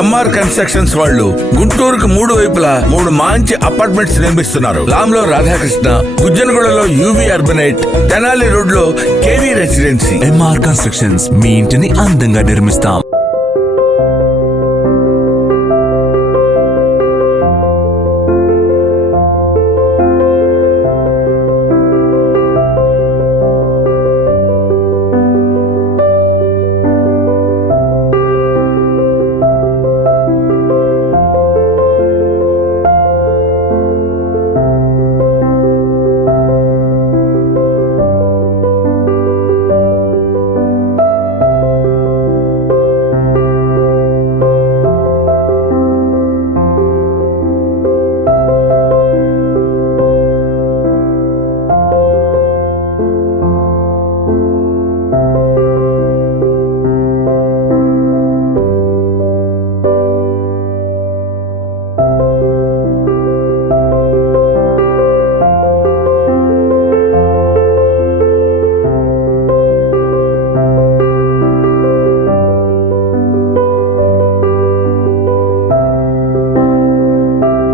MR constructions వాళ్ళు గుంటూరుకు 3 వైపులా 3 మంచి అపార్ట్మెంట్స్ నిర్మిస్తున్నారు. లాంలో Radhakrishna, గుజ్జనగూడలో UV Urbanite, Tenali road లో కేవీ రెసిడెన్సీ. ఎంఆర్ కన్స్ట్రక్షన్స్, మీ ఇంటిని అందంగా నిర్మిస్తాం.